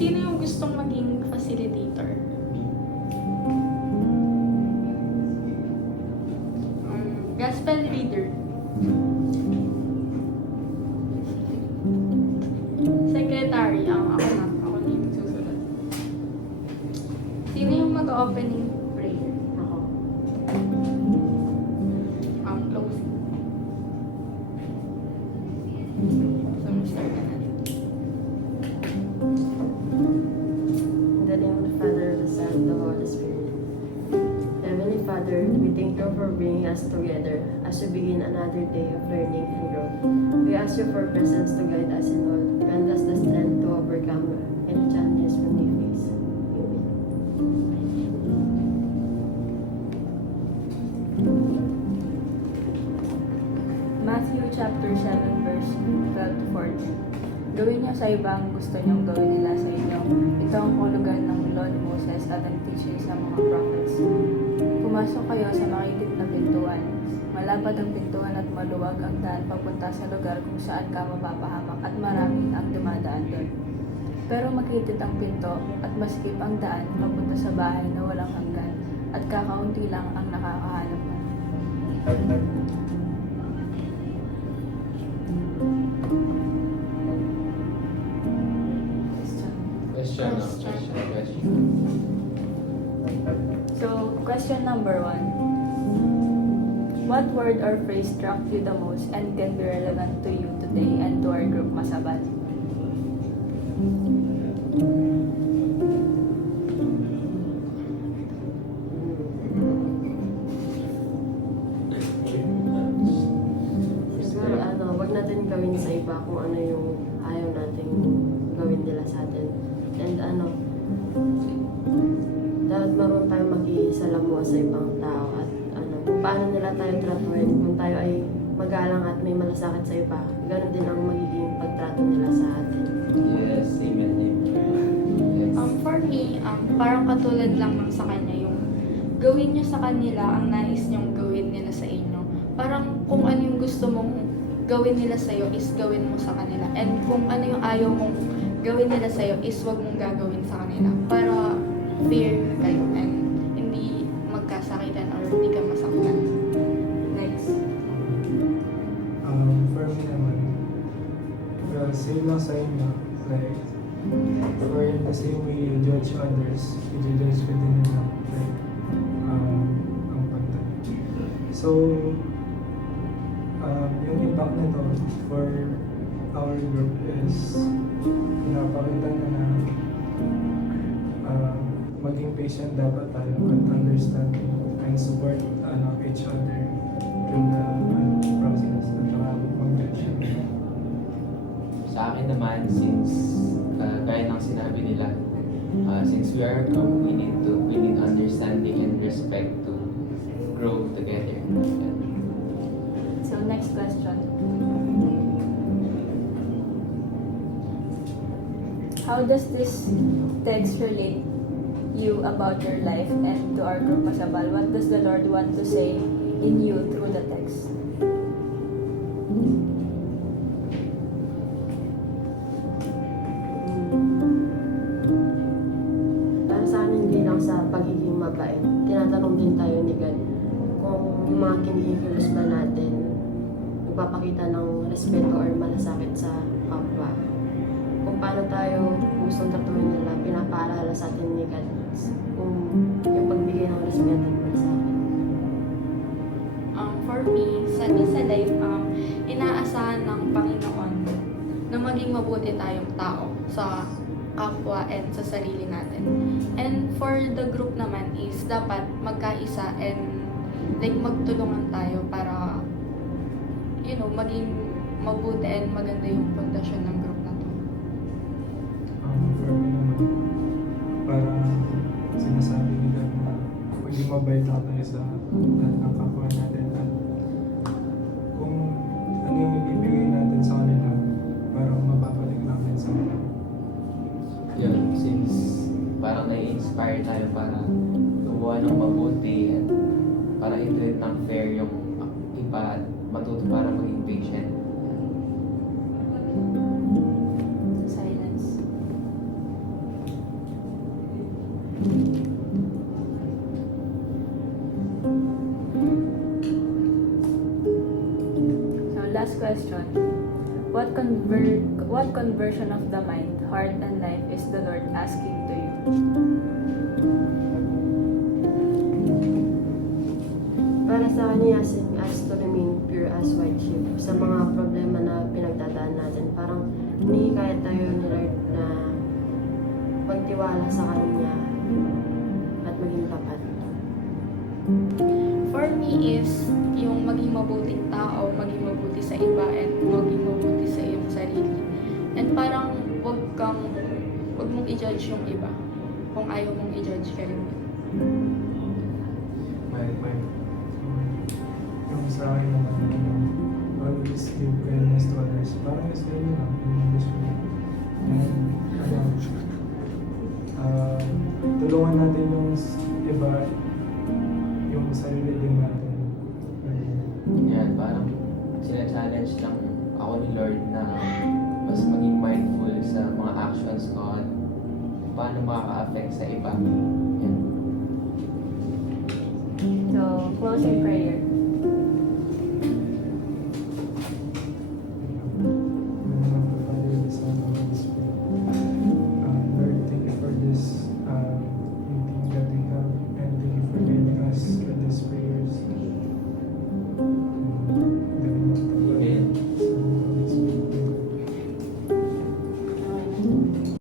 Sino yung gustong maging facilitator? Gospel reader. Secretary. Ako na. Ako na yung susunod. Sino yung mag-opening prayer? Ako. Closing. So, start na natin. In the name of the Father, the Son, and the Holy Spirit. Heavenly Father, we thank you for bringing us together as we begin another day of learning and growth. We ask you for presence to guide us in all. Grant us the strength to overcome any challenges we may face. Amen. Matthew chapter 7 verse 12 to 14. Gawin niyo sa iba ang gusto niyong gawin nila sa inyo. Ito ang hulugan ng law ni Moses at ang teaching sa mga prophets. Pumasok kayo sa makitid na pintuan. Malapad ang pintuan at maluwag ang daan papunta sa lugar kung saan ka mapapahamak at marami ang dumadaan doon. Pero makitid ang pinto at masikip ang daan papunta sa bahay na walang hanggan at kakaunti lang ang nakakahanap mo. Question. So, question number 1. What word or phrase struck you the most and can be relevant to you today and to our group Masabal? Siguro, wag natin gawin sa iba kung ano yung ayaw nating gawin nila sa atin. And dapat marunong tayo mag-isalamuha sa ibang tao at kung paano nila tayo tratuhin. Kung tayo ay magalang at may malasakit sa iba, ganoon din ang magiging pagtrato nila sa atin. Yes, amen. Yes. For me, parang katulad lang ng sa kanya yung gawin nyo sa kanila ang nais nyong gawin nila sa inyo. Parang kung ano yung gusto mong gawin nila sa'yo is gawin mo sa kanila. And kung ano yung ayaw mong gawin nila sa'yo is wag mong gagawin sa kanila. Para fair kayo and hindi magkasakitan or hindi ka masaktan. Next. For me naman, same lang sa inyo, like, for in the same way you judge others, you judge ko din nila, like, ang pagtag. So, yung impact nito for our group is, pinapakita na maging patient dapat tayo at understand and support each other through the process at mag-judge. Sa akin naman, since gaya ng sinabi nila, since we are a group, we need understanding and respect to grow together. So, next question. How does this text relate you about your life and to our group Masabal? What does the Lord want to say in you through the text? Para sa amin, hindi lang sa pagiging mabait. Tinatanong din tayo ni God kung yung mga kinikilos ba natin nagpapakita ng respeto or malasakit sa kapwa. Kung paano tayo gustong tatuhin nila, pinapaalala sa atin ni God kung yung pagbigay ng respeto at malasakit. For me, sa life, inaasahan ng Panginoon na maging mabuti tayong tao sa kapwa and sa sarili natin. And for the group naman is dapat magkaisa and like magtulungan tayo para maging mabuti and maganda yung pundasyon ng group na to. For me naman, parang sinasabi nila na maging mabait lang tayo sa lahat ng kapwa natin at kung ano yung ibibigay natin sa kanila, parang mapapalik natin sa kanila. Yun, since parang nai-inspire tayo para gumawa ng mabuti at para i-treat ng fair yung iba at matuto para maging patient. Silence. So last question. What conversion of the mind, heart, and life is the Lord asking to you? Para sa kanya, asking us to remain pure as white sheep. Sa mga problema na pinagdadaan natin, parang hindi kaya tayo ni Lord na magtiwala sa Kanya at maging tapat. For me is yung maging mabuting tao, maging mabuti sa iba, and maging mabuti sa iyong sarili. And parang wag mong i-judge yung iba kung ayaw mong i-judge kayo. May. Yung sa akin naman, always give kindness to others. Parang gusto nyo lang, yung gusto nyo. Tulungan natin yung iba, yung sarili din natin. Yan, parang sina-challenge lang ako ni Lord na mas maging mindful sa mga actions ko at paano makaka-affect sa iba. Yan. So, closing prayer.